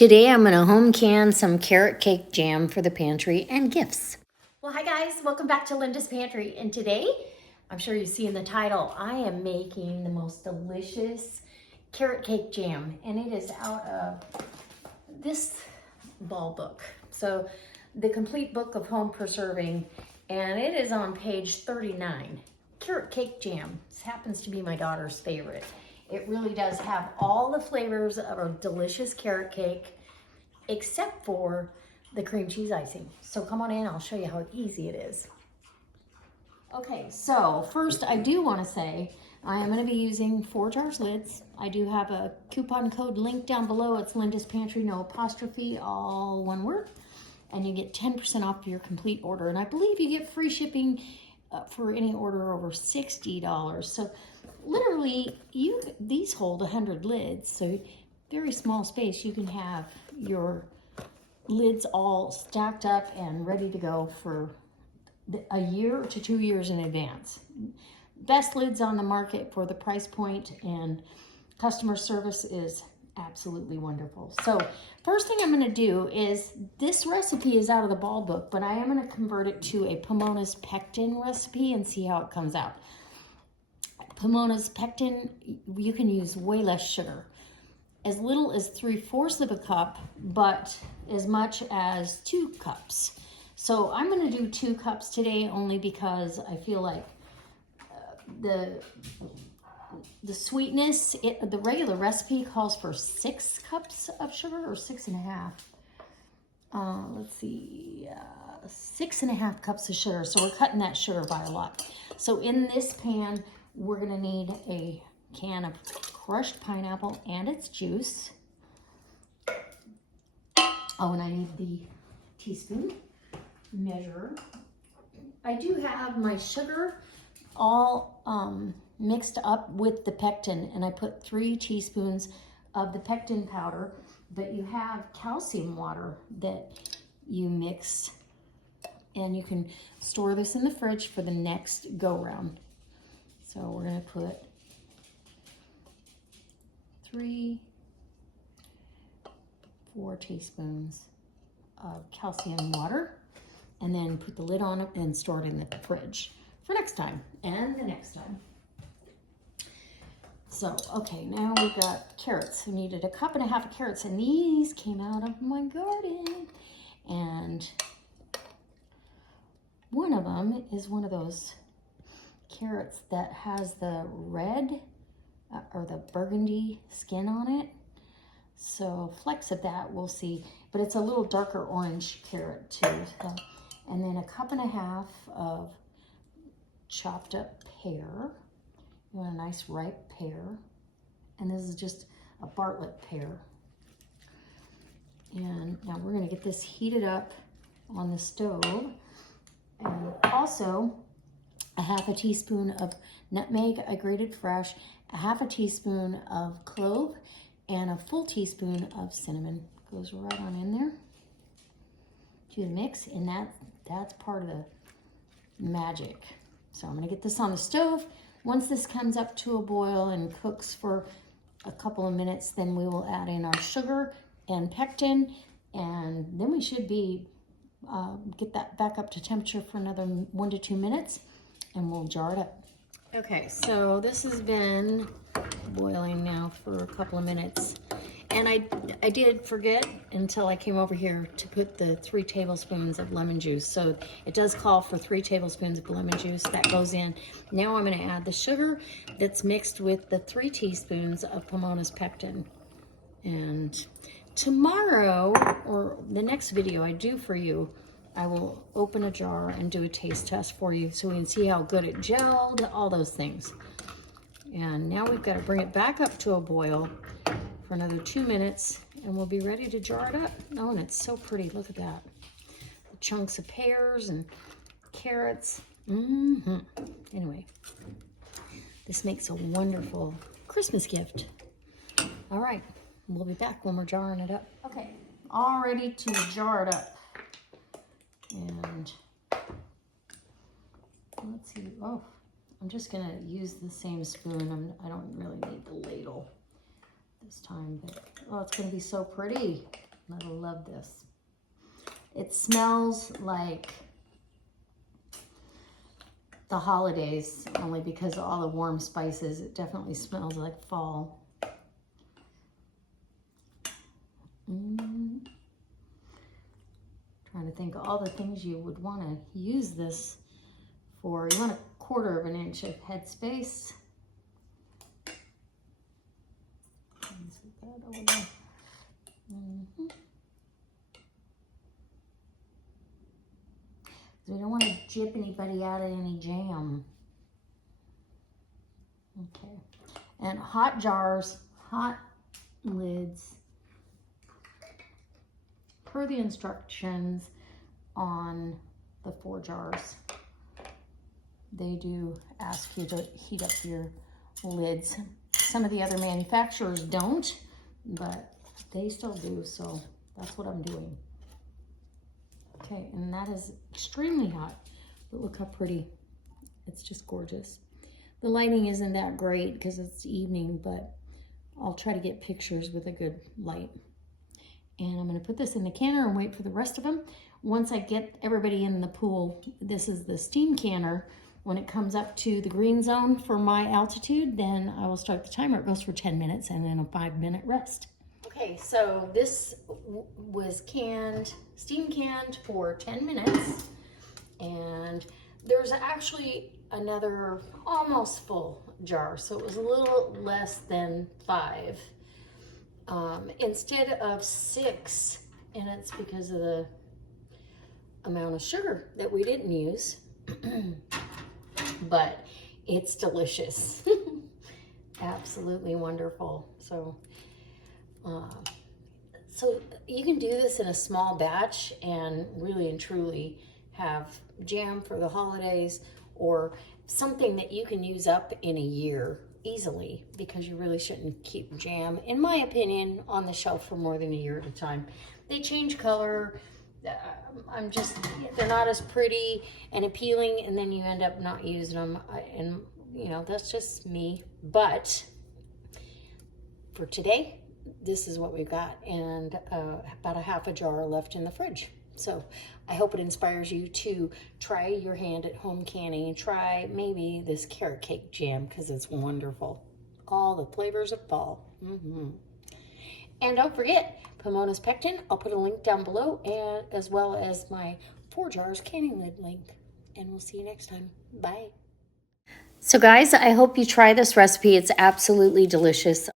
Today I'm going to home can some carrot cake jam for the pantry and gifts. Well, hi guys, welcome back to Linda's Pantry. And today, I'm sure you see in the title, I am making the most delicious carrot cake jam. And it is out of this ball book. So the complete book of home preserving, and it is on page 39. Carrot cake jam. This happens to be my daughter's favorite. It really does have all the flavors of a delicious carrot cake, except for the cream cheese icing. So come on in, I'll show you how easy it is. Okay, so first I do want to say I am going to be using 4 jars lids. I do have a coupon code link down below. It's Linda's Pantry, no apostrophe, all one word. And you get 10% off your complete order. And I believe you get free shipping for any order over $60. So literally, these hold 100 lids. So very small space. You can have your lids all stacked up and ready to go for a year to 2 years in advance. Best lids on the market for the price point, and customer service is absolutely wonderful. So first thing I'm going to do is, this recipe is out of the ball book, but I am going to convert it to a Pamonas Pectin recipe and see how it comes out. Pamonas Pectin, you can use way less sugar. As little as 3/4 of a cup, but as much as 2 cups. So I'm going to do 2 cups today only because I feel like the sweetness, the regular recipe calls for 6 cups of sugar, or 6.5. Let's see, 6.5 cups of sugar. So we're cutting that sugar by a lot. So in this pan, we're going to need a can of crushed pineapple and its juice. Oh, and I need the teaspoon measure. I do have my sugar all mixed up with the pectin, and I put 3 teaspoons of the pectin powder, but you have calcium water that you mix, and you can store this in the fridge for the next go round. So we're going to put 4 teaspoons of calcium water, and then put the lid on it and store it in the fridge for next time and the next time. So, okay, now we've got carrots. We needed 1.5 cups of carrots, and these came out of my garden. And one of them is one of those carrots that has the red or the burgundy skin on it. So flecks of that we'll see, but it's a little darker orange carrot too. So, and then 1.5 cups of chopped up pear. You want a nice ripe pear. And this is just a Bartlett pear. And now we're going to get this heated up on the stove. And also 1/2 teaspoon of nutmeg I grated fresh, 1/2 teaspoon of clove, and a full teaspoon of cinnamon. Goes right on in there to the mix, and that's part of the magic. So I'm going to get this on the stove. Once this comes up to a boil and cooks for a couple of minutes, then we will add in our sugar and pectin, and then we should be get that back up to temperature for another 1 to 2 minutes, and we'll jar it up. Okay, so this has been boiling now for a couple of minutes, and I did forget until I came over here to put the 3 tablespoons of lemon juice. So it does call for 3 tablespoons of lemon juice. That goes in. Now I'm going to add the sugar that's mixed with the 3 teaspoons of Pamonas Pectin. And tomorrow, or the next video I do for you, I will open a jar and do a taste test for you so we can see how good it gelled, all those things. And now we've got to bring it back up to a boil for another 2 minutes, and we'll be ready to jar it up. Oh, and it's so pretty. Look at that. The chunks of pears and carrots. Anyway, this makes a wonderful Christmas gift. All right, we'll be back when we're jarring it up. Okay, all ready to jar it up. And let's see. Oh, I'm just going to use the same spoon. I don't really need the ladle this time, but oh, it's going to be so pretty. I love this. It smells like the holidays, only because of all the warm spices. It definitely smells like fall. Trying to think of all the things you would want to use this for. You want 1/4 of an inch of headspace. Insert that over there. We don't want to jip anybody out of any jam. Okay. And hot jars, hot lids, per the instructions on the 4 jars. They do ask you to heat up your lids. Some of the other manufacturers don't, but they still do, so that's what I'm doing. Okay, and that is extremely hot, but look how pretty. It's just gorgeous. The lighting isn't that great because it's evening, but I'll try to get pictures with a good light. And I'm gonna put this in the canner and wait for the rest of them. Once I get everybody in the pool, this is the steam canner. When it comes up to the green zone for my altitude, then I will start the timer. It goes for 10 minutes and then a 5-minute rest. Okay, so this was steam canned for 10 minutes. And there's actually another almost full jar. So it was a little less than 5. Instead of 6, and it's because of the amount of sugar that we didn't use. But it's delicious. Absolutely wonderful. So you can do this in a small batch and really and truly have jam for the holidays, or something that you can use up in a year easily, because you really shouldn't keep jam, in my opinion, on the shelf for more than a year at a time. They change color. They're not as pretty and appealing, and then you end up not using them. And you know, that's just me. But for today, this is what we've got, and about a half a jar left in the fridge. So I hope it inspires you to try your hand at home canning and try maybe this carrot cake jam, because it's wonderful. All the flavors of fall. And don't forget, Pamonas Pectin. I'll put a link down below, and as well as my 4 jars canning lid link. And we'll see you next time. Bye. So guys, I hope you try this recipe. It's absolutely delicious.